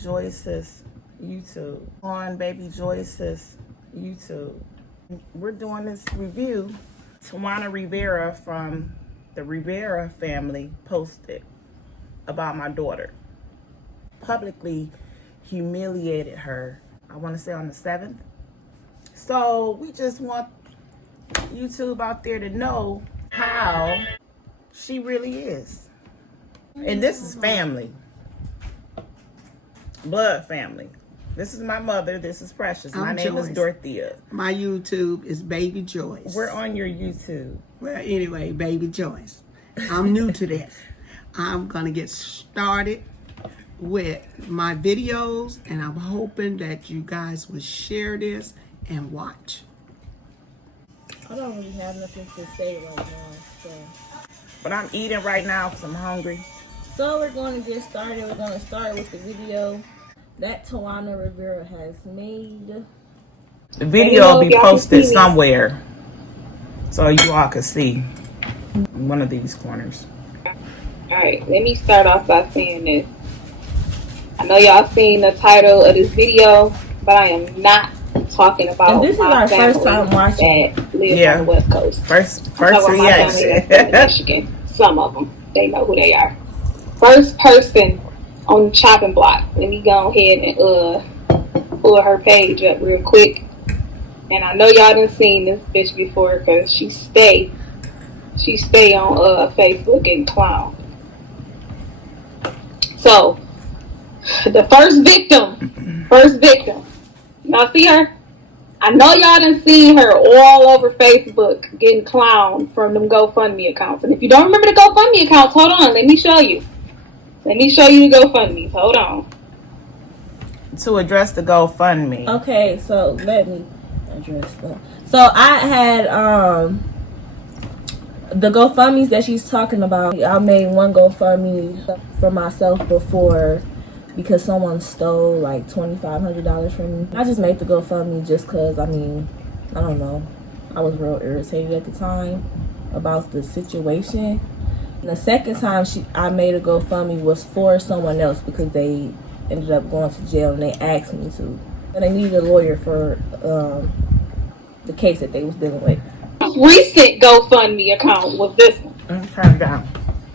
Joyce's YouTube. On Baby Joyce's YouTube. We're doing this review. Tawanna Rivera from the Rivera family posted about my daughter. Publicly humiliated her, I want to say on the 7th. So we just want YouTube out there to know how she really is. And this is family. Blood family. This is my mother. This is Precious. My name is Dorothea. My YouTube is Baby Joyce. We're on your YouTube. Well, anyway, Baby Joyce. I'm new to this. I'm going to get started with my videos, and I'm hoping that you guys will share this and watch. I don't really have nothing to say right now, so. But I'm eating right now because I'm hungry. So we're going to get started. We're going to start with the video that Tawanna Rivera has made. The video will be posted somewhere so you all can see one of these corners. Alright, let me start off by saying this. I know y'all seen the title of this video, but I am not talking about and this is our first time watching that lives on the West Coast. First reaction. In Michigan. Some of them, they know who they are. First person on the chopping block. Let me go ahead and pull her page up real quick. And I know y'all done seen this bitch before because she stay on Facebook getting clowned. So the first victim. Y'all see her? I know y'all done seen her all over Facebook getting clowned from them GoFundMe accounts. And if you don't remember the GoFundMe accounts, hold on, let me show you. Let me show you the GoFundMe. Hold on. To address the GoFundMe. Okay, so let me address that. So I had the GoFundMes that she's talking about. I made one GoFundMe for myself before because someone stole like $2,500 from me. I just made the GoFundMe just because, I mean, I don't know. I was real irritated at the time about the situation. And the second time I made a GoFundMe was for someone else because they ended up going to jail and they asked me to. And they needed a lawyer for the case that they was dealing with. Recent GoFundMe account was this one. Turn down.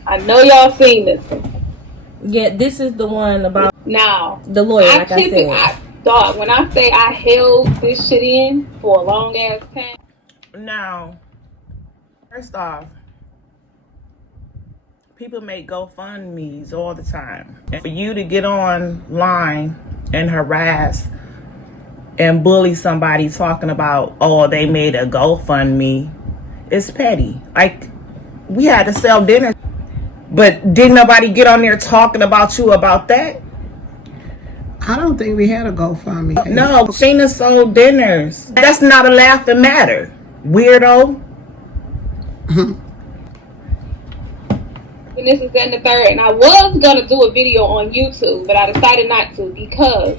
I know y'all seen this one. Yeah, this is the one about now the lawyer. Like I said, dog, when I say I held this shit in for a long ass time. Now, first off, people make GoFundMes all the time. And for you to get online and harass and bully somebody talking about, oh, they made a GoFundMe, it's petty. Like, we had to sell dinner, but didn't nobody get on there talking about you about that? I don't think we had a GoFundMe. No, Sheena sold dinners. That's not a laughing matter, weirdo. And this is in the third, and I was gonna do a video on YouTube, but I decided not to because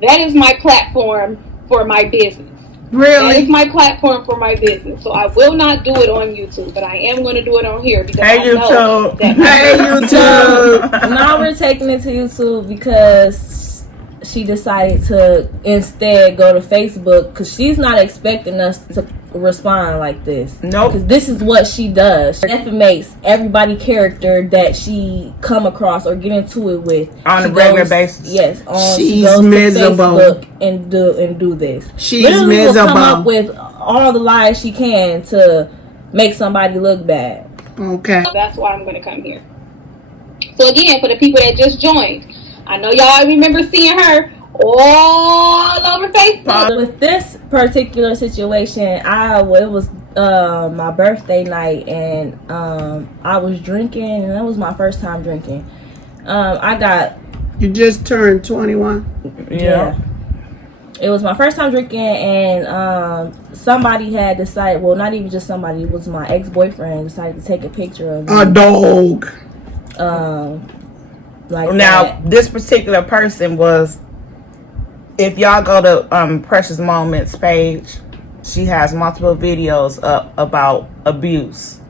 that is my platform for my business. Really? That is my platform for my business. So I will not do it on YouTube, but I am going to do it on here because I know that YouTube. Now we're taking it to YouTube because she decided to instead go to Facebook because she's not expecting us to respond like this. Nope. Because this is what she does. She defamates everybody character that she come across or get into it with on a regular basis. Yes, she goes miserable. To Facebook and do this. She's literally miserable. Will come up with all the lies she can to make somebody look bad. Okay. That's why I'm going to come here. So again, for the people that just joined, I know y'all remember seeing her all over Facebook. With this particular situation, it was my birthday night, and I was drinking, and that was my first time drinking. You just turned 21? Yeah. It was my first time drinking, and somebody had decided, well, not even just somebody, it was my ex-boyfriend decided to take a picture of me. A dog. Like now, this particular person was, if y'all go to Precious Moments page, she has multiple videos up about abuse.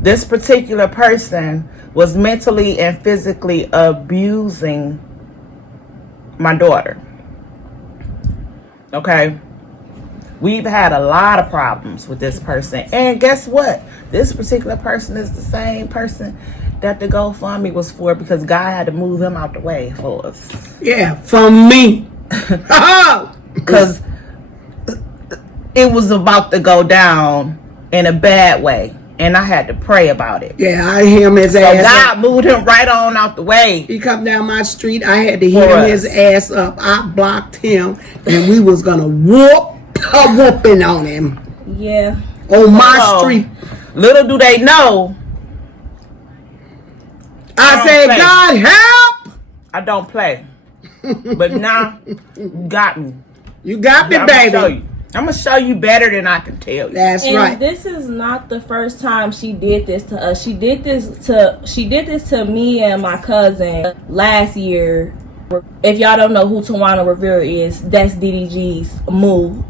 This particular person was mentally and physically abusing my daughter. Okay? We've had a lot of problems with this person. And guess what? This particular person is the same person that the GoFundMe was for, because God had to move him out the way for us. Yeah, from me. Because it was about to go down in a bad way. And I had to pray about it. Yeah, I hear him his ass God up. moved him right on out the way. He come down my street. I had to hit him his ass up. I blocked him, and we was gonna whoop a whooping on him Yeah. on my street. Little do they know, I said, play. God help! I don't play. But now, you got me. You got me, I'm baby. gonna show you better than I can tell you. That's And right. this is not the first time she did this to us. She did this to me and my cousin last year. If y'all don't know who Tawanna Rivera is, that's DDG's Moo,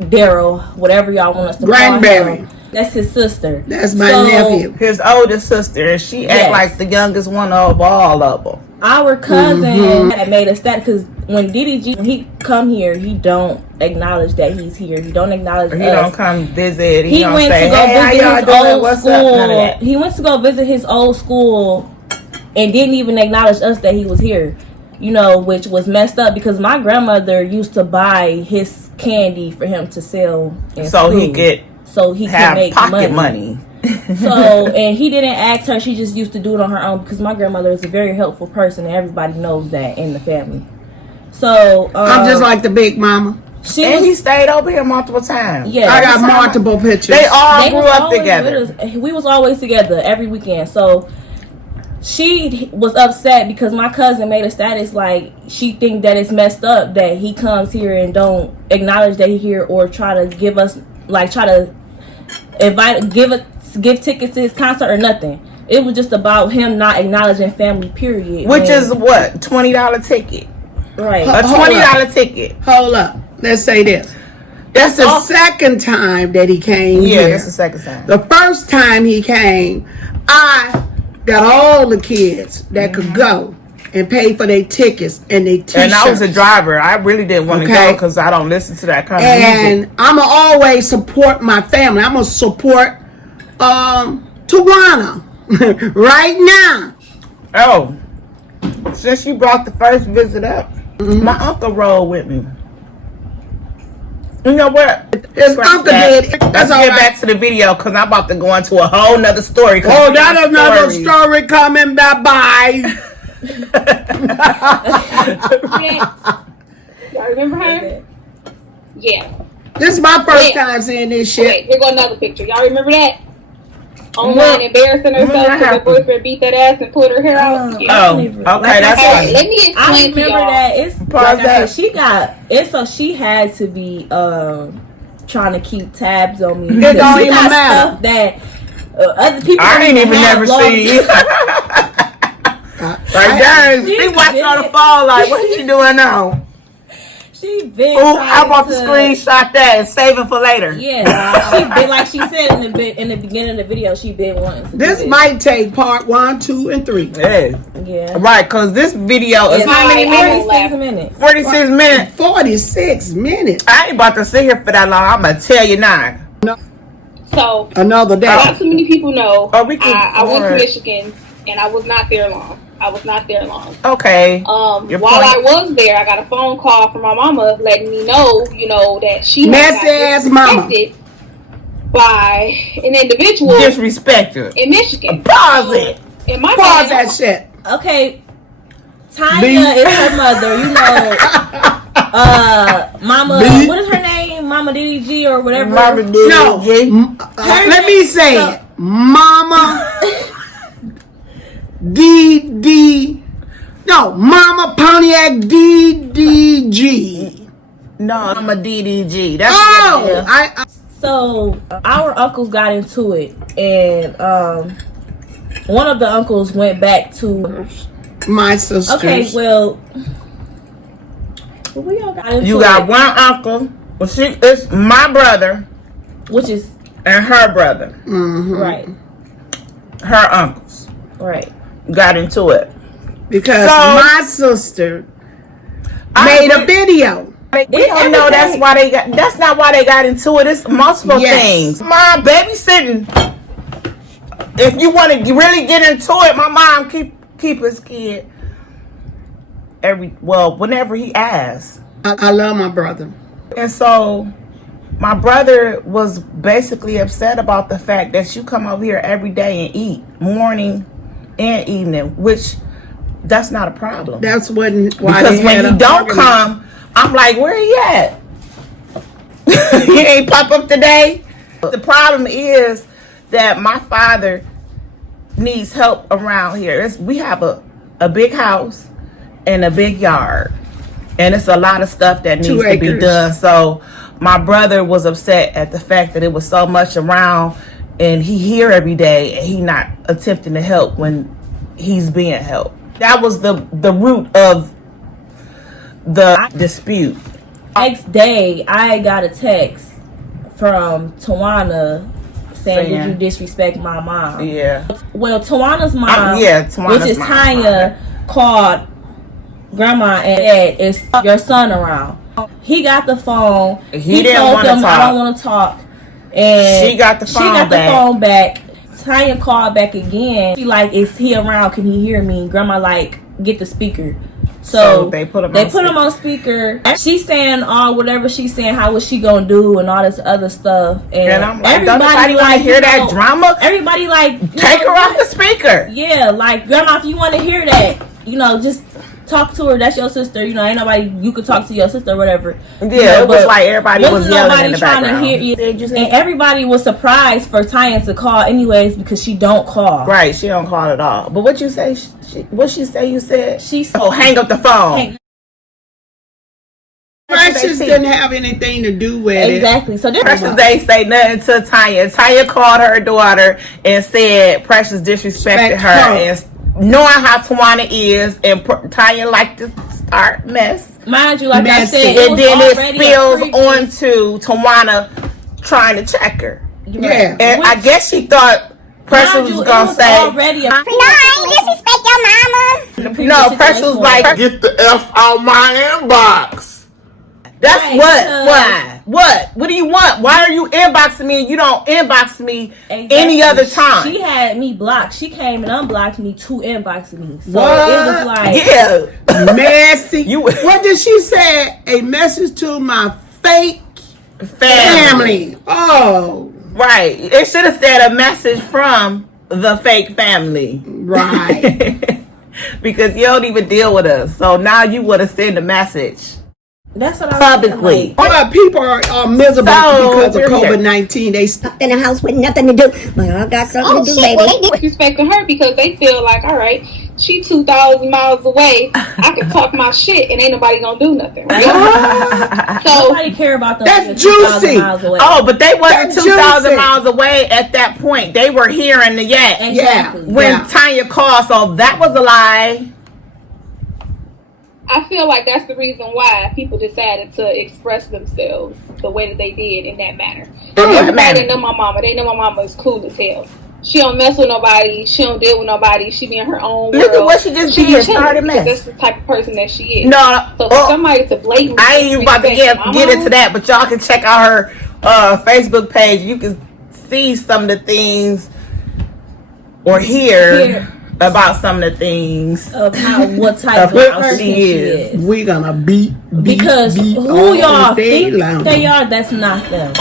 Daryl, whatever y'all want us to call Grandberry. him. That's his sister. That's my So, nephew. His oldest sister, and she act Yes. like the youngest one of all of them. Our cousin had made a stat, because when DDG, when he come here, he don't acknowledge that he's here. He don't acknowledge He us. don't come visit. He don't went say, to go hey, how visit y'all his doing? old What's up? None of school. that. He went to go visit his old school and didn't even acknowledge us that he was here. You know, which was messed up, because my grandmother used to buy his candy for him to sell in So he school. could So he could have make pocket money. money. So, and he didn't ask her. She just used to do it on her own, because my grandmother is a very helpful person, and everybody knows that in the family. So I'm just like the big mama. she And was, he stayed over here multiple times. yeah. I got Every time multiple pictures. They all They grew was up always together. with us. We was always together every weekend. So she was upset because my cousin made a status like she think that it's messed up that he comes here and don't acknowledge that he here, or try to give us, like, try to give tickets to his concert or nothing. It was just about him not acknowledging family, period. Which is what? $20 ticket. right. A $20 ticket. Hold up. Let's say this. That's The second time that he came Yeah, here. that's the second time. The first time he came, I got all the kids that could go and pay for their tickets and their t-shirts. And I was a driver. I really didn't want to Okay. go because I don't listen to that kind of music. And I'ma always support my family. I'm gonna support Tawanna right now. Oh, since you brought the first visit up, my uncle rode with me. You know what? His Scratch uncle that. did. Let's That's all get right. back to the video, because I'm about to go into a whole nother story. Oh, that's another story coming. Bye-bye. Y'all remember her? Yeah. This is my first time seeing this shit. Wait, here go another picture. Y'all remember that? Online embarrassing herself because her boyfriend beat that ass and pulled her hair out. Yeah. Oh, okay, that's Okay, funny. let me I explain to remember y'all. that. It's Pause like I that. said, she got it, so she had to be trying to keep tabs on me. Because don't she even got matter. stuff that other people I don't ain't even have never logged seen. Like, dang, She she watching on the did. phone like, what is she doing now? She been. Oh, trying I'm about to to screenshot that and save it for later. Yeah, she been, like she said in the beginning of the video. She been wanting to. This do might take part 1, 2, and 3. Yeah. it. Yeah. Right, because this video is It's how many like minutes? 46 minutes. 46 minutes. 46 minutes. I ain't about to sit here for that long. I'm going to tell you now. So, Another day. not too many people know. Oh, we can- I went to alright. Michigan and I was not there long. Okay. Your While I point. was there, I got a phone call from my mama letting me know, that she had Messy ass mama. disrespected by an individual Disrespect her. in Michigan. Pause it. And my Pause dad, that shit. Okay, Tanya B. is her mother. You know, Mama. B. What is her name? Mama DDG or whatever. Mama No. Let me say So- it. Mama Mama Pontiac DDG. No, I'm a DDG. That's Oh, what it is. I So our uncles got into it, and one of the uncles went back to. my sisters. Okay, well, we all got into You it, got one uncle. Well, it's my brother which is and her brother. right, Her uncles right. Mm-hmm. got into it. Because So- my sister made a video. We don't know that's why they got. That's not why they got into it. It's multiple things. Mom, babysitting. If you want to really get into it, my mom keep his kid whenever he asks. I love my brother, and so my brother was basically upset about the fact that you come over here every day and eat morning and evening, which that's not a problem. That's why because when you don't come, I'm like, where he at? He ain't pop up today. The problem is that my father needs help around here. We have a big house and a big yard, and it's a lot of stuff that needs to be done. So my brother was upset at the fact that it was so much around, and he here every day, and he not attempting to help when he's being helped. That was the root of the dispute. Next day, I got a text from Tawanna saying, "Did you disrespect my mom?" Yeah. Well, Tawanna's mom, Tawanna's which is mom, Tanya, called Grandma and said, "Is your son around?" He got the phone. He didn't told want to them, talk. "I don't want to talk." And she got the phone back. Tanya called back again. She like, "Is he around? Can he hear me?" Grandma like, "Get the speaker." So they put him on speaker. She's saying whatever she's saying, how was she gonna do and all this other stuff. And I'm like, everybody want to hear that drama? Everybody like, take her off the speaker. Yeah, like, Grandma, if you want to hear that, just talk to her. That's your sister. Ain't nobody, you could talk to your sister or whatever. Yeah, it was like everybody was yelling in the trying background. To hear you. And everybody was surprised for Tanya to call anyways because she don't call. Right, she don't call at all. But what you say? What she say? You said she said, hang up the phone. Precious didn't have anything to do with it. Exactly. So Precious ain't say nothing to Tanya. Tanya called her daughter and said Precious disrespected her. And knowing how Tawanna is, and Tanya like to start mess. Mind you, like I said, and then it spills onto Tawanna trying to check her. Yeah. And I guess she thought Precious was gonna say, "No, I ain't disrespect your mama." No, Precious was like, "Get the F out my inbox." That's right, What do you want? Why are you inboxing me and you don't inbox me any other time? She had me blocked. She came and unblocked me to inbox me. So it was like, messy. What did she say? A message to my fake family. Oh. Right. It should have said a message from the fake family. Right. Because you don't even deal with us. So now you would have sent a message. That's what I publicly. People are miserable because of COVID-19. They stuck in the house with nothing to do. But I got something to do, baby. Disrespecting her because they feel like, all right, she 2,000 miles away. I can talk my shit and ain't nobody gonna do nothing, right? So nobody care about them. That's juicy. Miles away. Oh, but they wasn't 2,000 miles away at that point. They were here in the yak. Exactly. When Tanya called, so that was a lie. I feel like that's the reason why people decided to express themselves the way that they did in that manner. Everybody know my mama. They know my mama is cool as hell. She don't mess with nobody. She don't deal with nobody. She be in her own world. Look at what she just did. Started mess. That's the type of person that she is. No. So for somebody to blatantly, I ain't even about to get into that, but y'all can check out her Facebook page. You can see some of the things or hear about some of the things of what type of person she is. We're gonna beat because who y'all think they are, that's not them.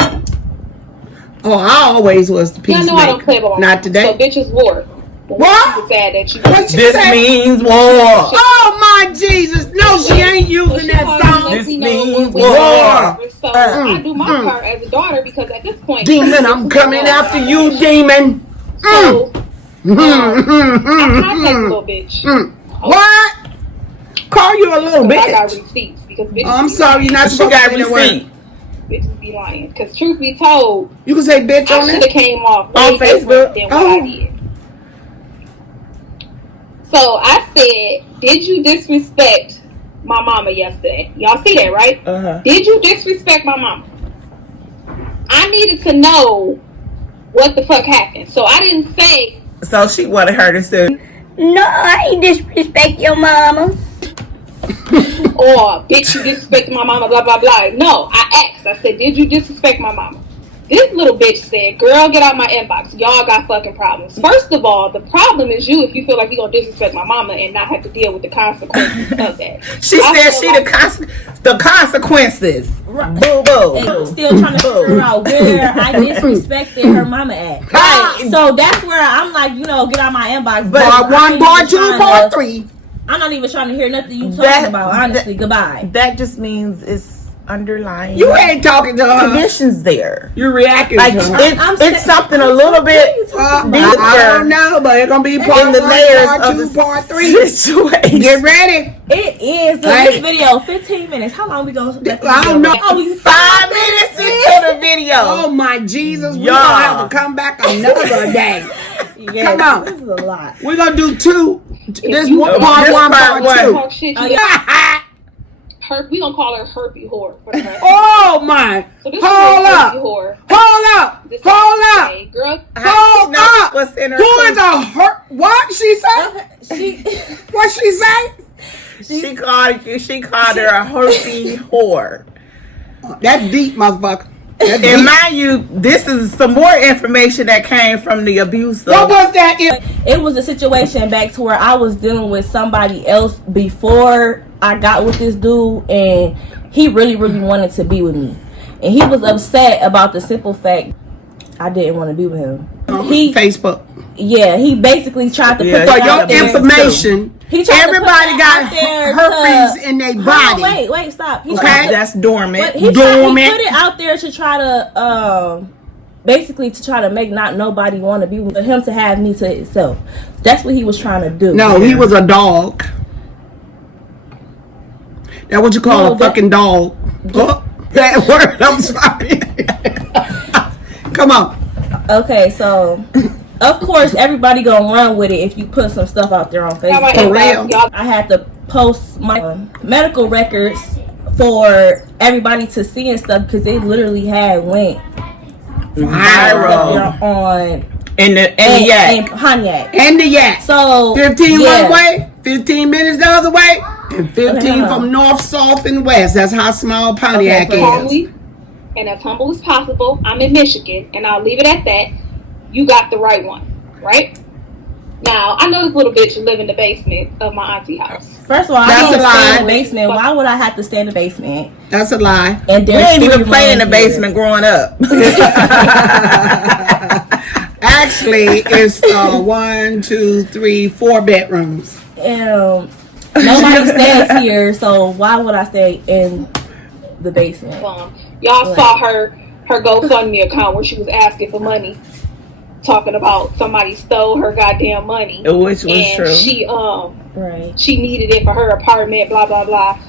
Oh, I always was the peacemaker. I don't play ball. Not today. So bitches war. What? This means war. Oh my Jesus! No, she ain't using that song. This means war. So I do my part as a daughter because at this point, demon, I'm coming after you, demon. So. I take a little bitch. What? Call you a little bitch? I got receipts because bitches. I'm sorry, you're not supposed to say that word. Bitches be lying. Because truth be told, you can say bitch on I should have came off on Facebook than what I did. So I said, "Did you disrespect my mama yesterday?" Y'all see that, right? Did you disrespect my mama? I needed to know what the fuck happened. So I didn't say. So she wanted her to say, "No, I ain't disrespect your mama." oh, bitch, you disrespected my mama, blah, blah, blah. No, I asked. I said, did you disrespect my mama? This little bitch said, girl, get out my inbox. Y'all got fucking problems. First of all, the problem is you if you feel like you're going to disrespect my mama and not have to deal with the consequences of that. She said she the consequences. Boo boo. And I'm still trying to figure out where I disrespected her mama at. Right. So that's where I'm like, get out my inbox. Bar I 1, ain't bar even 2, trying bar to- 3. I'm not even trying to hear nothing you talking about. Honestly, goodbye. That just means it's underlying. You ain't talking to her. conditions there. You're reacting Like to her. it's something a little bit I don't know, but it's gonna be part in the 1, layers part of 2, the part 3. situation. Get ready. It is. Look, this video, 15 minutes. How long we gonna let I don't know. Oh, we 5 minutes into the video. Oh my Jesus, we're Y'all. gonna have to come back another day. Yeah, Come on. This is a lot. We're gonna do 2. This you- one part this 1, part part 2. Talk shit, you we gonna call her herpy whore for the rest. Oh my! So this Hold is up! herpy whore. Hold up! This Hold is up! a girl. Hold up! What's in her Who is a her? What she say? What she say? She called her a herpy whore. That's deep, motherfucker. That's And deep. mind you, this is some more information that came from the abuse. What was that? It was a situation back to where I was dealing with somebody else before I got with this dude, and he really, really wanted to be with me. And he was upset about the simple fact I didn't want to be with him. He Facebook. Yeah, he basically tried to Yeah, put For it your out there. information, He tried to put everybody that got out there herpes to- in their Hold body. on, wait, stop. He Okay. tried, That's dormant. but he Dormant. put it out there to try to basically to try to make not nobody want to be with him, to have me to himself. That's what he was trying to do. No, he was a dog. That's what you call No, a fucking dog. Oh, that word, I'm sorry. Come on. Okay, so of course everybody gonna run with it if you put some stuff out there on Got my Facebook. For inbox, real. y'all. I had to post my medical records for everybody to see and stuff because they literally had went Viral. on In the in Pontiac. And the yak. So 15 yeah. one way, 15 minutes the other way, and 15 Okay, hold on. from north, south, and west. That's how small Pontiac Okay, is. Calmly and as humble as possible. I'm in Michigan, and I'll leave it at that. You got the right one, right? Now, I know this little bitch live in the basement of my auntie house. First of all, That's I don't a stay in lie. the basement. Why would I have to stay in the basement? That's a lie. And We there's ain't even 3 play in the rooms here. basement growing up. Actually, it's 1, 2, 3, 4 bedrooms. Nobody stays here, so why would I stay in the basement? Y'all saw her GoFundMe account where she was asking for money, talking about somebody stole her goddamn money, Which was and true. she needed it for her apartment, blah blah blah.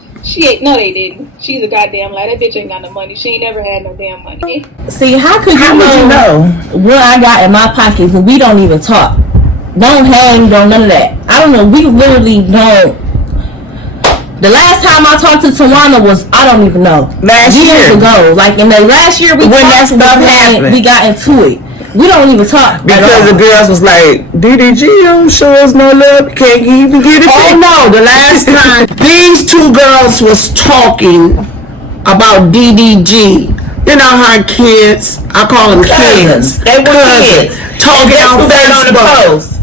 No, they didn't. She's a goddamn lie. That bitch ain't got no money. She ain't never had no damn money. See, how could How would you know? what I got in my pockets and we don't even talk? Don't hang, don't none of that. I don't know. We literally don't. The last time I talked to Tawanna was, I don't even know. Last years year. ago. Like in the last year When that talked, stuff happened. we got into it. We don't even talk. Because the girls was like, DDG don't show us no love. Can't even get it. Oh no, the last time these 2 girls was talking about DDG. You know how kids, I call them kids. They were kids. Talking Guess on who got on the Facebook. post?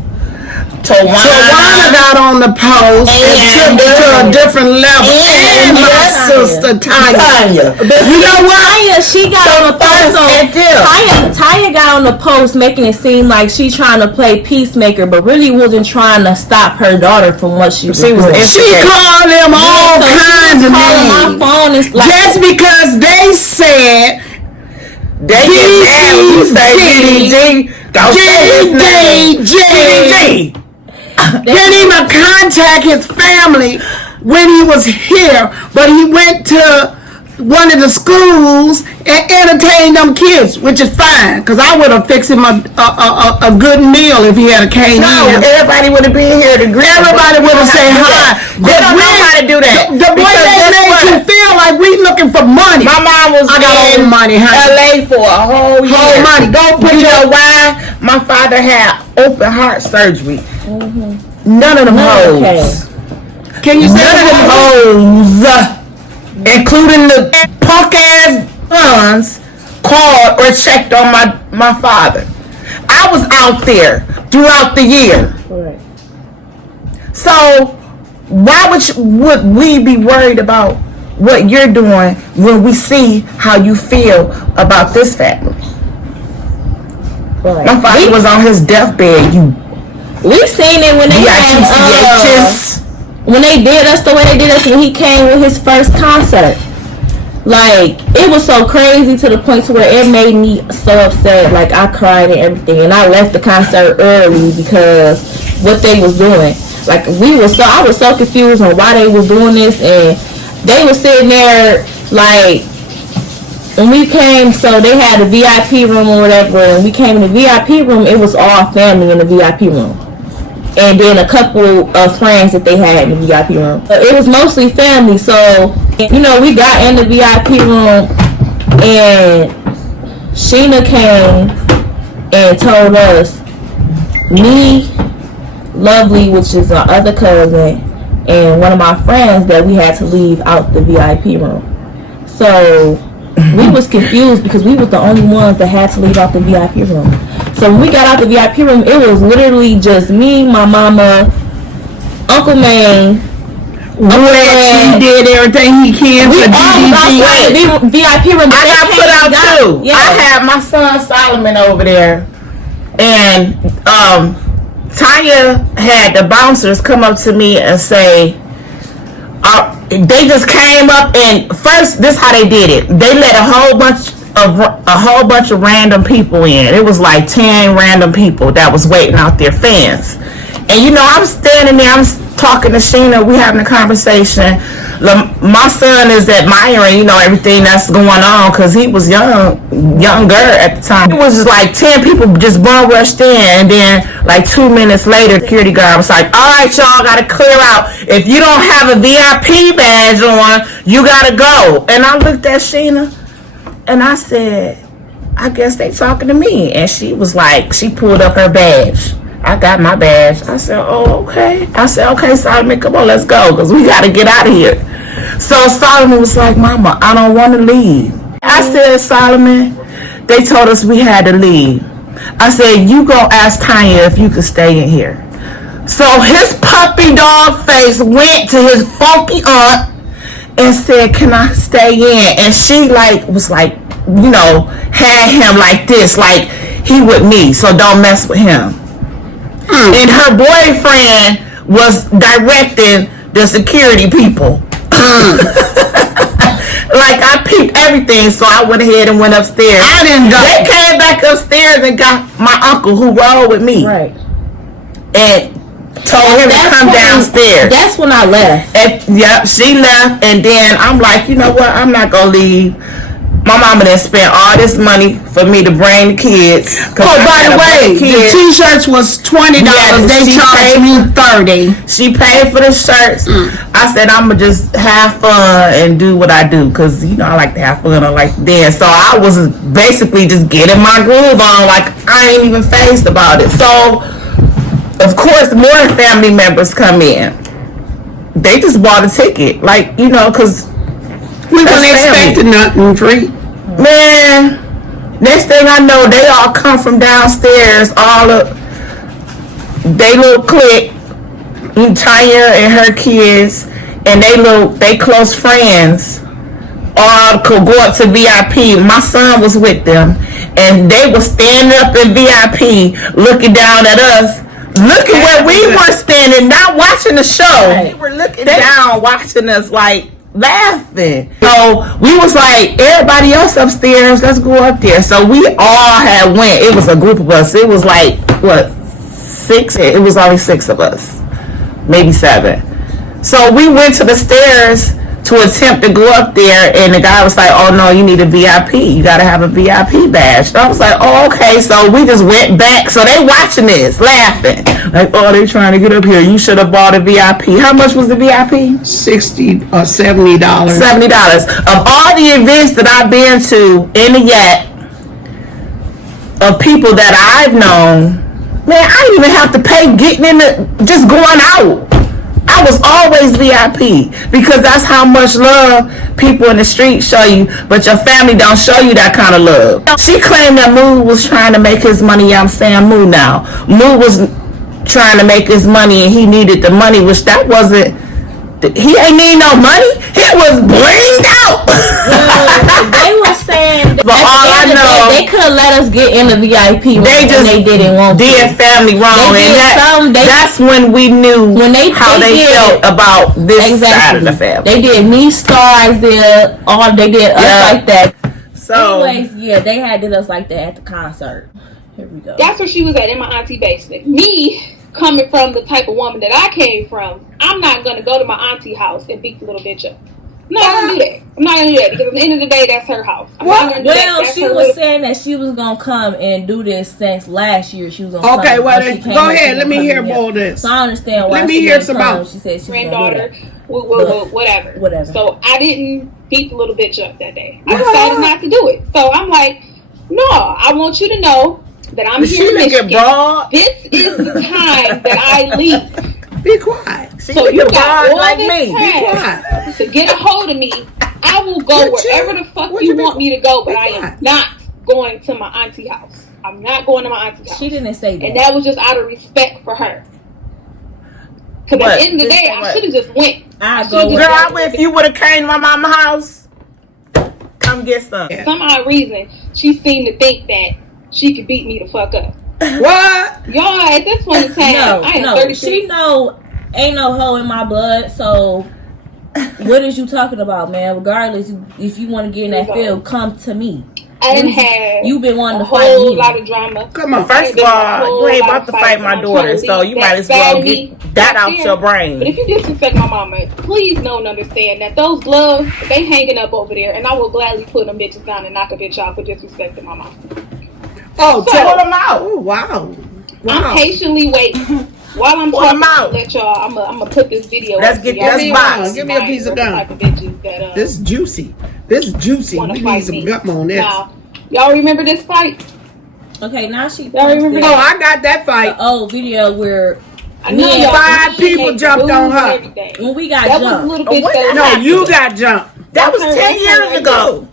Tawanna Tawanna. got on the post and took it to a different level. And my Tanya. sister Tanya. You know what? Tanya, she got on the post. So at them. Tanya got on the post making it seem like she trying to play peacemaker, but really wasn't trying to stop her daughter from what she was doing. She called them all So she kinds was of calling my names. phone and like, Just because they said They get mad when you say DDG. Don't say his name. DDG. Didn't even contact his family when he was here, but he went to one of the schools and entertained them kids, which is fine, because I would have fixed him a good meal if he had came No, in. everybody would have been here to greet. Everybody would have said hi. They don't know how to do that. The way Because they guess made what? you feel like we looking for money. My mom was I got in old money, honey. LA for a whole year. Whole money. Go put You your know why? My father had open heart surgery. None of them hoes. okay. Can you say none of them hoes, including the punk ass sons, called or checked on my father. I was out there throughout the year. Right. So why would we be worried about what you're doing when we see how you feel about this family? Right. My father was on his deathbed. We seen it when they when they did us the way they did us when he came with his first concert. Like, it was so crazy to the point to where it made me so upset. Like, I cried and everything, and I left the concert early because what they was doing. Like, I was so confused on why they were doing this, and they were sitting there, like, when we came, so they had a VIP room or whatever, and we came in the VIP room, it was all family in the VIP room. And then a couple of friends that they had in the VIP room. But it was mostly family, so, you know, we got in the VIP room, and Sheena came and told us, me, Lovely, which is our other cousin, and one of my friends, that we had to leave out the VIP room. So we was confused because we was the only ones that had to leave out the VIP room. So when we got out the VIP room, it was literally just me, my mama, Uncle Maine. He did everything he can for DDG. The VIP room. I got put out too. Yeah. I had my son Solomon over there, and Tanya had the bouncers come up to me and say, they just came up, and first, this how they did it. They let a whole bunch of random people in. It was like 10 random people that was waiting out there, fans. And you know, I'm standing there, I'm talking to Sheena, we having a conversation. My son is admiring, you know, everything that's going on, because he was younger at the time. It was just like 10 people just bum rushed in, and then like 2 minutes later, the security guard was like, all right, y'all gotta clear out. If you don't have a VIP badge on, you gotta go. And I looked at Sheena, and I said, I guess they talking to me. And she was like, she pulled up her badge. I got my badge. I said, oh, okay. I said, okay, Solomon, come on, let's go, because we got to get out of here. So Solomon was like, Mama, I don't want to leave. I said, Solomon, they told us we had to leave. I said, you go ask Tanya if you could stay in here. So his puppy dog face went to his funky aunt and said, can I stay in? And she was like, you know, had him like this, like he with me, so don't mess with him. And her boyfriend was directing the security people. Like, I peeped everything, so I went ahead and went upstairs. They came back upstairs and got my uncle who rode with me. Right. And told him to come downstairs. That's when I left. And, yep, she left, and then I'm like, you know what? I'm not gonna leave. My mama done spent all this money for me to bring the kids. Oh, by the way, the t-shirts was $20. Yeah, they charged me $30. She paid for the shirts. I said, I'm gonna just have fun and do what I do, because you know I like to have fun. I like to dance. So I was basically just getting my groove on, like I ain't even phased about it. So of course more family members come in. They just bought a ticket, like, you know, because we wasn't expecting nothing free. Man, next thing I know, they all come from downstairs, all of they little clique, Tanya and her kids, and they close friends, all could go up to VIP. My son was with them, and they were standing up in VIP, looking down at us, looking where we were standing, not watching the show. They were looking down, watching us, like, laughing. So we was like, everybody else upstairs, let's go up there. So we all had went. It was a group of us. It was like, what, 6? It was only 6 of us, maybe 7. So we went to the stairs to attempt to go up there, and the guy was like, oh no, you need a VIP. You gotta have a VIP badge. So I was like, oh, okay. So we just went back. So they watching this, laughing. Like, oh, they trying to get up here. You should have bought a VIP. How much was the VIP? $60 or $70. $70. Of all the events that I've been to in the Yak, of people that I've known, man, I didn't even have to pay getting in just going out. I I was always VIP because that's how much love people in the street show you, but your family don't show you that kind of love. She claimed that Moo was trying to make his money. Yeah, I'm saying Moo now. Moo was trying to make his money and he needed the money, which that wasn't. He ain't need no money. He was blinged out. They were saying, but all I know, they could have let us get in the VIP. They just they didn't want did family wrong, and that's when we knew how they felt about this side of the family. They did me, stars there, they did us like that. So, anyways, yeah, they did us like that at the concert. Here we go. That's where she was at, in my auntie basement. Me, coming from the type of woman that I came from, I'm not going to go to my auntie house and beat the little bitch up. I'm not going to do that. I'm not going to do that because at the end of the day, that's her house. She was saying that she was going to come and do this since last year. She was going to come. Okay, well, go ahead. Let me hear more of this. So I understand why. Let me hear some more. She said she granddaughter, whatever. So I didn't beat the little bitch up that day. I decided not to do it. So I'm like, no, I want you to know that I'm here in Michigan. This is the time that I leave. Be quiet. So you got all this time to get a hold of me. I will go wherever the fuck you want me to go, but I am not going to my auntie house. I'm not going to my auntie house. She didn't say that. And that was just out of respect for her. Because at the end of the day, I should have just went. Girl, if you would have came to my mama's house, come get some. For some odd reason, she seemed to think that she could beat me the fuck up. What? Y'all, at this point in time, I am 33. She ain't no hoe in my blood, so what is you talking about, man? Regardless, if you want to get in that field, come to me. I didn't have you've been wanting to fight me. A whole lot of drama. Come on, first of all, you ain't about to fight my daughter, so you might as well get that out your brain. But if you disrespect my mama, please know and understand that those gloves, they hanging up over there, and I will gladly put them bitches down and knock a bitch off for disrespecting my mama. Oh, so, pull them out. Oh, wow. I'm patiently waiting. While I'm talking, let y'all. I'm gonna put this video. Let's get this box. Give me a piece of gum. This is juicy. This is juicy. We need some gum on this. Now, y'all remember this fight? Okay, now y'all remember? Oh, I got that fight. The old video where 5 people jumped on her. When we got jumped. Was no, you got jumped. That was 10 years ago.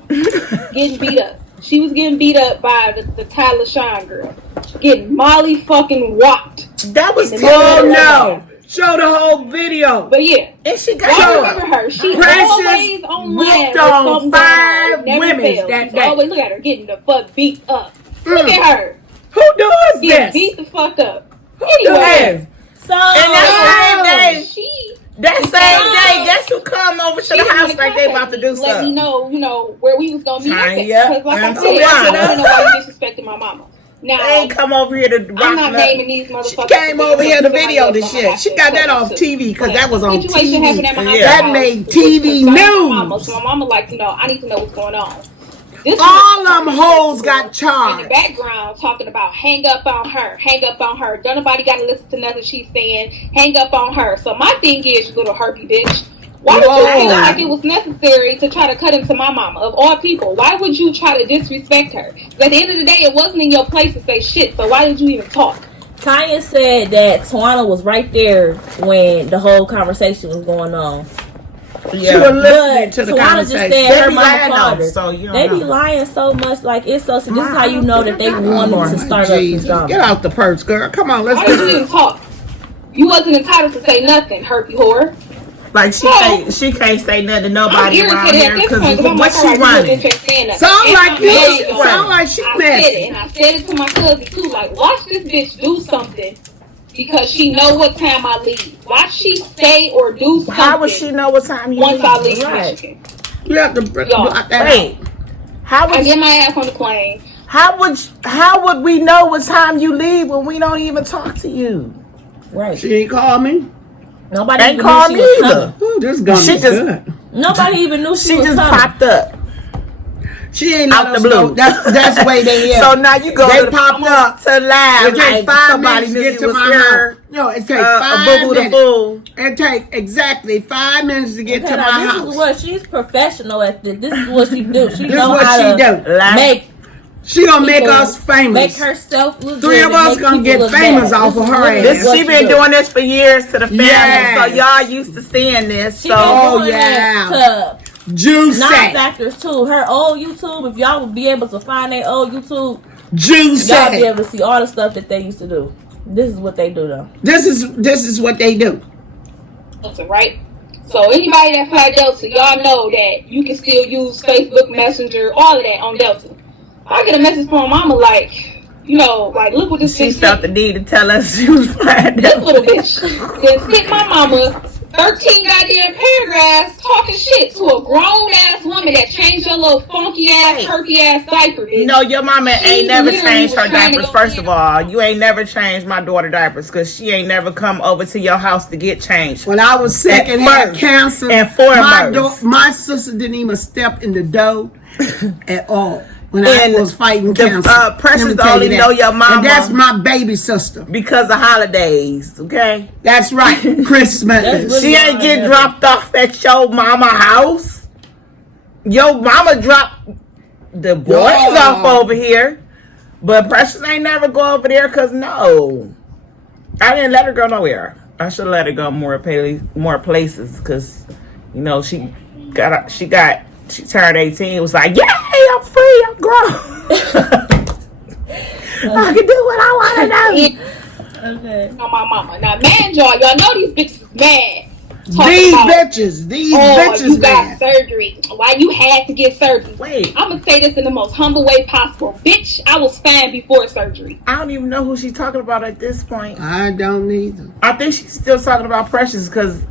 Getting beat up. She was getting beat up by the Tyler Shine girl. Getting Molly fucking whopped. That was 10 no. Show the whole video. But yeah. And she got remember her. She always looked on 5 women that day. Always look at her getting the fuck beat up. Look at her. Who does this? Beat the fuck up. Anyway. So and that same day, guess who come over to the house like they about to do something? Let me know, where we was gonna meet. Because like I said, I don't know why you disrespecting my mama. Now, they ain't come over here to rock. I'm not naming these motherfuckers. She came over here to video this shit. She got that off TV because that was on TV. That made TV news. So my mama like, I need to know what's going on. All them hoes got charged. In the background, talking about hang up on her. Don't nobody got to listen to nothing she's saying. Hang up on her. So my thing is, you little herpy bitch. Why did you feel like it was necessary to try to cut into my mama, of all people? Why would you try to disrespect her? Because at the end of the day, it wasn't in your place to say shit, so why did you even talk? Tanya said that Tawanna was right there when the whole conversation was going on. Yeah. She was listening to the Tawanna conversation. Just said her mama called her. So they be lying so much, like it's so. This is how you know that they wanted to start up this drama. Get out the purse, girl. Come on, let's go. Why did you even talk? You wasn't entitled to say nothing, herpy whore. Like she can't say nothing to nobody around here because what she running. Sound like she messy. And I said it to my cousin too. Like, watch this bitch do something because she know what time I leave. Watch she say or do something. How would she know what time you leave? Once I leave Michigan. You have to block that out. How would I get my ass on the plane? How would we know what time you leave when we don't even talk to you? Right. She ain't call me. Nobody ain't called me either. Ooh, this gun is good. Nobody even knew she was just coming. Popped up. She ain't out the blue. That's the way they is. So now you go. They popped up to live. It takes 5 minutes to get to my house. No, it takes 5 minutes. It takes exactly 5 minutes to get to my house. This is what she's professional at. This is what she do. She this know what how she to do. Make She gonna make us famous. Make herself look 3 good of and us make gonna people get look famous bad. off of her This is ass. literally what She been doing this for years to the family, Yes. so y'all used to seeing this. She So been doing yeah. it to Juicy. non-factors too. Her old YouTube, if y'all would be able to find their old YouTube, Juicy. y'all be able to see all the stuff that they used to do. This is what they do though. This is what they do. Right? So anybody that fly Delta, y'all know that you can still use Facebook Messenger, all of that on Delta. I get a message from my mama like, you know, like, look what this she bitch felt the need to tell us she was flying This down. little bitch then sent my mama 13 goddamn paragraphs talking shit to a grown ass woman that changed her little funky ass, herpy ass diaper, bitch. No, your mama She ain't never literally changed her was trying to diapers. go First in. of all, you ain't never changed my daughter diapers because she ain't never come over to your house to get changed. When I was sick and had cancer, and foremost. my sister didn't even step in the dough at all. When I And was fighting the, cancer. Precious Let me tell only you that. know your mama. And that's my baby sister. because of holidays, okay? That's right. Christmas. That's She ain't get dropped off at your mama house. Your mama dropped the boys off over here. But Precious ain't never go over there because no. I didn't let her go nowhere. I should have let her go more places because, you know, she turned 18. It was like, yay, I'm free, I'm grown. I can do what I want to do. Okay. On my mama. Now, man, y'all know these bitches is mad. These bitches, you got man. surgery. Why you had to get surgery? Wait. I'm gonna say this in the most humble way possible. Bitch, I was fine before surgery. I don't even know who she's talking about at this point. I don't either. I think she's still talking about Precious because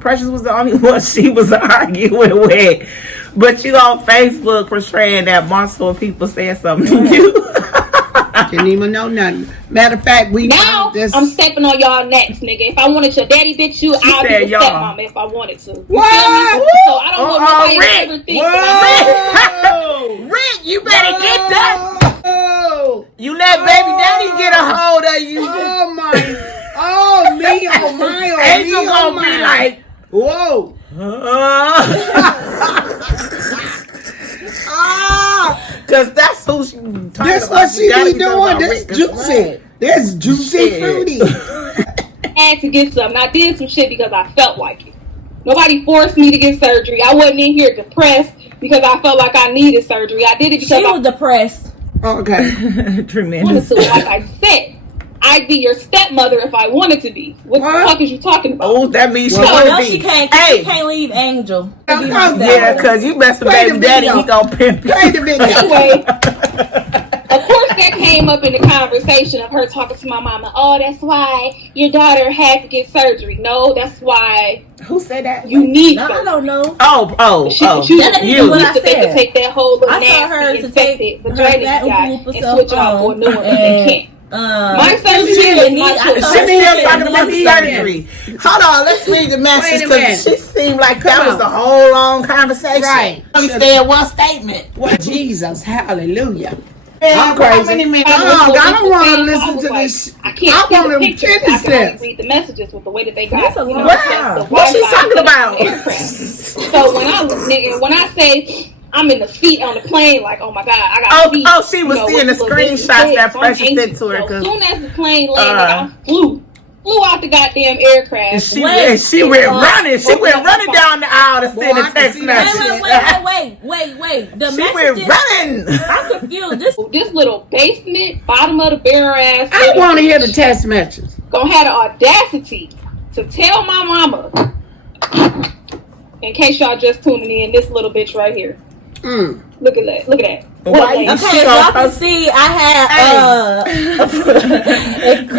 Precious was the only one she was arguing with. But you on Facebook portraying that multiple people saying something to you. Didn't even know nothing. Matter of fact, Now I'm stepping on y'all next, nigga. If I wanted your daddy, bitch, I'll be the stepmama if I wanted to. You What? feel me? So I don't want nobody to ever think that Rick, you better get that. You let baby daddy get a hold of you. Oh my. Oh me. Oh my. Oh Angel me, gonna be like, whoa. Cause that's who she talking This about. what she gotta be talking doing. about This Rick as juicy. well. This juicy Shit. fruity. I had to get something. I did some shit because I felt like it. Nobody forced me to get surgery. I wasn't in here depressed because I felt like I needed surgery. I did it because She was depressed. Okay. wanted Tremendous. to. Like I said, I'd be your stepmother if I wanted to be. What the fuck is you talking about? Oh, that means she No, wanna she be. can't. Hey. She can't leave Angel. To be Oh, my yeah, Yeah, stepmother. cause you mess with Play baby the daddy, video. he gon' pimp you. Play the video. Anyway, of course that came up in the conversation of her talking to my mama. Oh, that's why your daughter had to get surgery. No, that's why Who said that? you need No, I surgery. don't know. Oh. That ain't even what I They could said. take that whole little I told her nasty to take infected her vagina fat you got Oompa Loompa and self switch it out for a new one. and, They can't. My surgery is my choice. She need us talking about Let me surgery. Hold on, let's read the message Wait a because minute. she seemed like that Come was on. the whole long conversation. Right. Only stay in one statement. What Jesus, hallelujah. Man, I'm how crazy. many minutes? I don't want to I listen was to like, this. I can't I see want the to pictures. finish I can only this. read the messages with the way that they got. That's a long time. the What's she Wi-Fi talking set up about? on the aircraft. So when I say I'm in the seat on the plane, like, oh my God, I got seat. She was seeing the with little bitches screenshots that so I'm Precious anxious. sent to her. So as 'Cause, soon as the plane landed, I flew out the goddamn aircraft. she went running. She went running down the aisle to send Boy, a I can text see that message. Wait. The She messages. went running. I'm confused. This little basement, bottom of the barrel ass. I want to hear the text message. Gonna have the audacity to tell my mama, in case y'all just tuning in, this little bitch right here. Look at that. Look at that. Why you Okay, as y'all can see, I had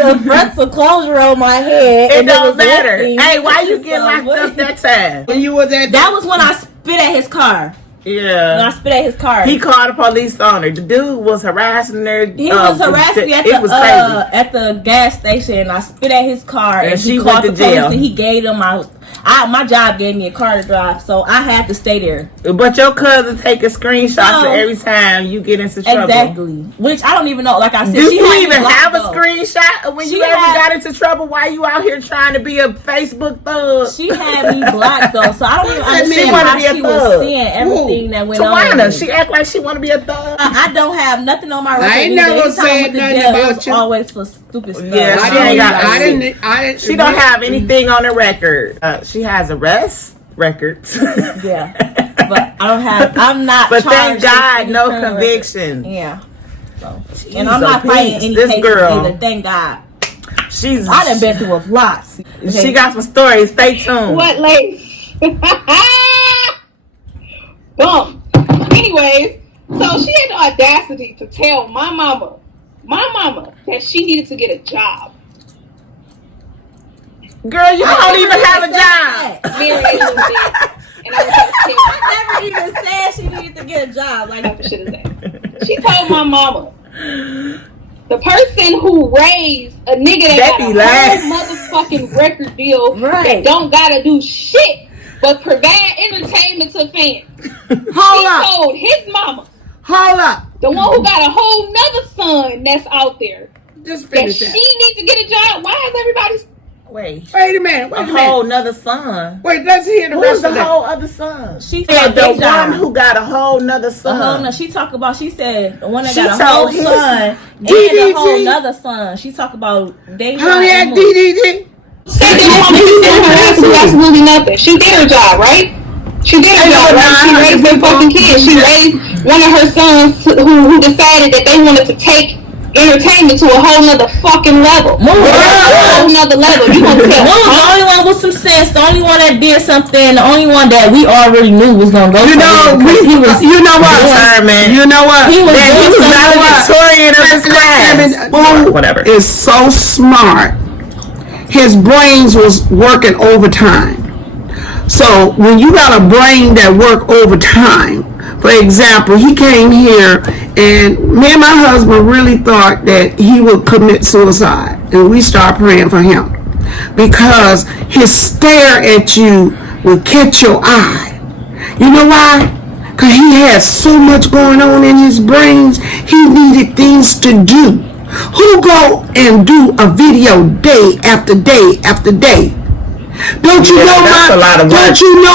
a frontal closure on my head. It and don't was matter. lifting. Hey, why you get So locked what- up that time? When you was at That was when I spit at his car. When I Yeah. spit at his car. He called the police on her. The dude was harassing her. He was harassing me It was crazy. at the gas station. I spit at his car, And and she he went called to the police, jail. and he gave them My job gave me a car to drive, so I had to stay there. But your cousin taking screenshots of every time you get into trouble. Exactly. Which I don't even know. Like I said, do you even have a screenshot of when you ever got into trouble? Why you out here trying to be a Facebook thug? She had me blocked though, so I don't even understand how she was seeing everything that went on. Tawanna, she act like she want to be a thug. I don't have nothing on my record. I ain't never said nothing about you. Always for stupid stuff. Yeah, I didn't. She don't have anything on the record. She has arrest records. Yeah, but I don't have. I'm not. But thank God, no conviction. Yeah. So, and I'm not fighting any cases either. Thank God. I done been through a lot. Okay. She got some stories. Stay tuned. What, Lace? Boom. Anyways, so she had the audacity to tell my mama, that she needed to get a job. Girl, you don't even have a job. Mary A. Lou did. And I never even said she needed to get a job. Like that shit is that. She told my mama, the person who raised a nigga that got a whole motherfucking record deal that don't gotta do shit but provide entertainment to fans. Told his mama. Hold up. The one who got a whole nother son that's out there. Just finish that. She needs to get a job. Why is everybody... Wait a minute. A whole nother son. Wait, let's hear the rest of the whole other son? She said the one who got a whole nother son. She said the one that got a whole son and a whole nother son. She talked about they had DDG. Second woman who sent her ass to absolutely nothing. She did her job, right? She did her job, right? She raised her fucking kids. She raised one of her sons who decided that they wanted to take entertainment to a whole nother fucking level. A whole nother level. You gonna tell Moon, the only one with some sense, the only one that did something, the only one that we already knew was gonna go. You know what? He was valedictorian of his class. Whatever. Is so smart. His brains was working overtime. So when you got a brain that work overtime, for example, he came here and me and my husband really thought that he would commit suicide, and we started praying for him because his stare at you would catch your eye. You know why? Because he had so much going on in his brains, he needed things to do. Who go and do a video day after day after day? Don't you know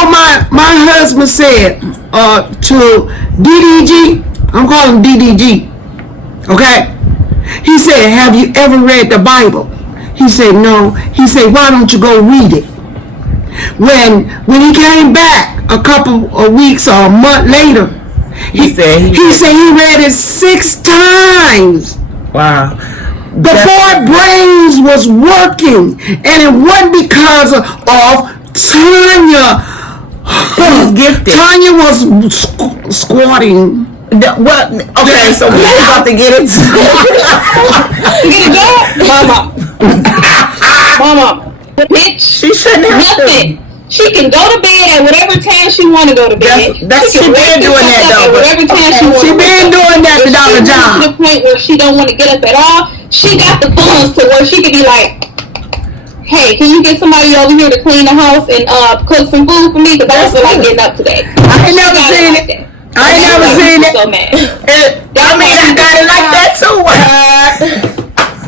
my husband said to DDG, I'm calling him DDG, okay? He said, have you ever read the Bible? He said, no. He said, why don't you go read it? When he came back a couple of weeks or a month later, he said he read it 6 times. Wow. The boy brains was working, and it wasn't because of Tanya. He's gifted. Tanya was squatting. Okay, so we're about to get into Mama, bitch. She shouldn't have nothing. She can go to bed at whatever time she want to go to bed. She been doing that though. Whatever time she want. She been doing that to Dollar John. To the point where she don't want to get up at all. She got the funds to where she could be like, hey, can you get somebody over here to clean the house and cook some food for me? Because I feel like getting up today. I ain't never seen it. I ain't never seen it. So mad. I got it like that too.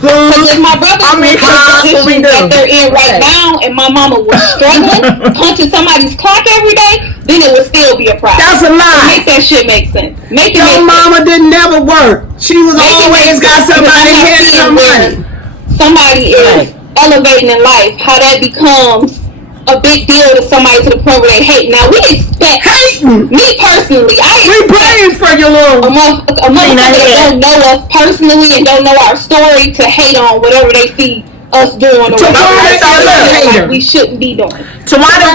Because if my brother was in the position that they're in right now, and my mama was struggling, punching somebody's clock every day, then it would still be a problem. That's a lie. So make that shit make sense. Your mama didn't never work. She was always got somebody had some money. Somebody is elevating in life. How that becomes a big deal to somebody to the point where they hate. Now we expect me personally. We praying for your little a motherfucker that don't know us personally and don't know our story to hate on whatever they see us doing or whatever we shouldn't be doing. Tawanna,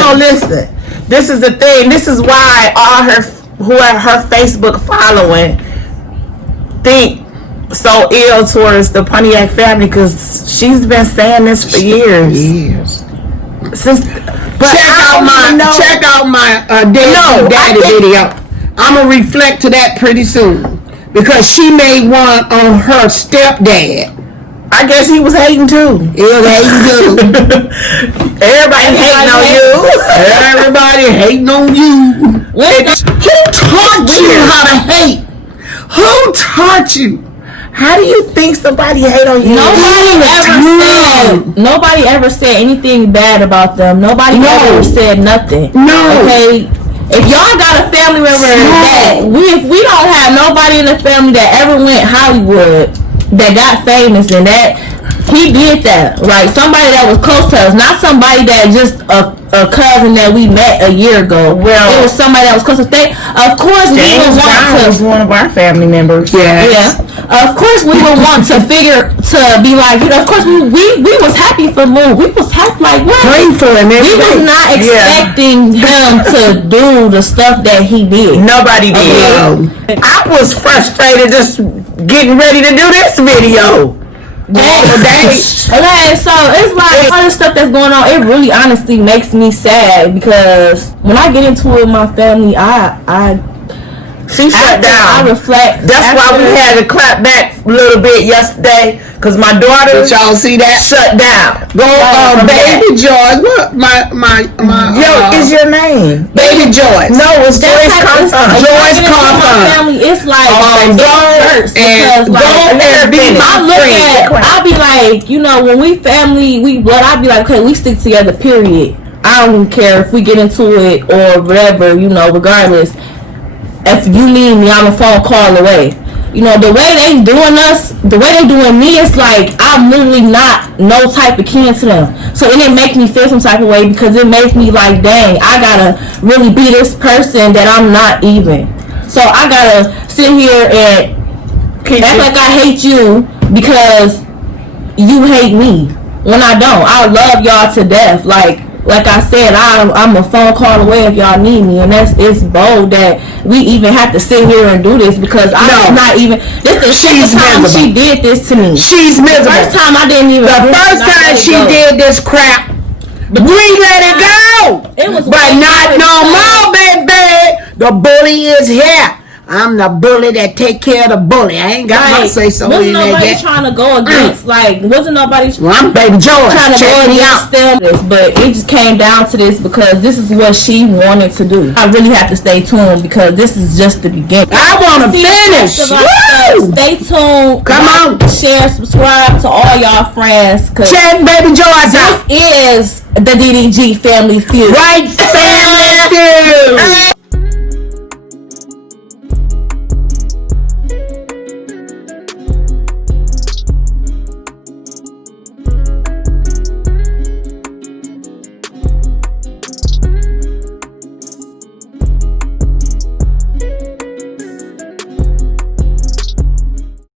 no, listen. This is the thing. This is why all her Facebook following think so ill towards the Pontiac family, because she's been saying this for years. Check out my daddy video. I'm gonna reflect to that pretty soon, because she made one on her stepdad. I guess he was hating too. He was hating too. Everybody hating on you. Everybody hating on you. Who taught you how to hate? Who taught you? How do you think somebody hate on you? Nobody ever said anything bad about them. Nobody ever said nothing. No. Okay. If y'all got a family member that if we don't have nobody in the family that ever went Hollywood that got famous and that he did that, like somebody that was close to us, not somebody that just a cousin that we met a year ago. Well, it was somebody that was close to us. Of course, we would want to. Was one of our family members. Yeah. Of course, we would want to be like, of course, we was happy for Lou. We was happy, like, what? Praying for him. We was not expecting him to do the stuff that he did. Nobody did. I was frustrated just getting ready to do this video. Okay, so it's like all this stuff that's going on. It really, honestly, makes me sad because when I get into it with my family, she shut down. I reflect. That's why we had to clap back a little bit yesterday because my daughter. Did y'all see that? Shut down. Go, Baby Joyce. What is your name? Baby Joyce. No, it's Joyce Confronting. Joyce Confronting. It's like I'll be like, when we family, we blood. I'll be like, okay, we stick together. Period. I don't even care if we get into it or whatever. Regardless. If you need me, I'm a phone call away. The way they doing us, the way they doing me, it's like I'm literally not no type of kin to them. So it makes me feel some type of way because it makes me like, dang, I gotta really be this person that I'm not even. So I gotta sit here and act like I hate you because you hate me when I don't. I love y'all to death. Like I said, I'm a phone call away if y'all need me, and it's bold that we even have to sit here and do this because I'm not even. This is the second time she did this to me. She's miserable. The first time I didn't even. The first time she did this crap, we let it go. But not no more, baby. The bully is here. I'm the bully that take care of the bully. I ain't got my say so in there yet. Wasn't nobody trying to go against, wasn't nobody I'm Baby Joyce trying to go against them. But it just came down to this because this is what she wanted to do. I really have to stay tuned because this is just the beginning. I want to finish. Stay tuned. Come on. Share, subscribe to all y'all friends. Check Baby Joyce out. This is the DDG Family Feud. Right, Family Feud.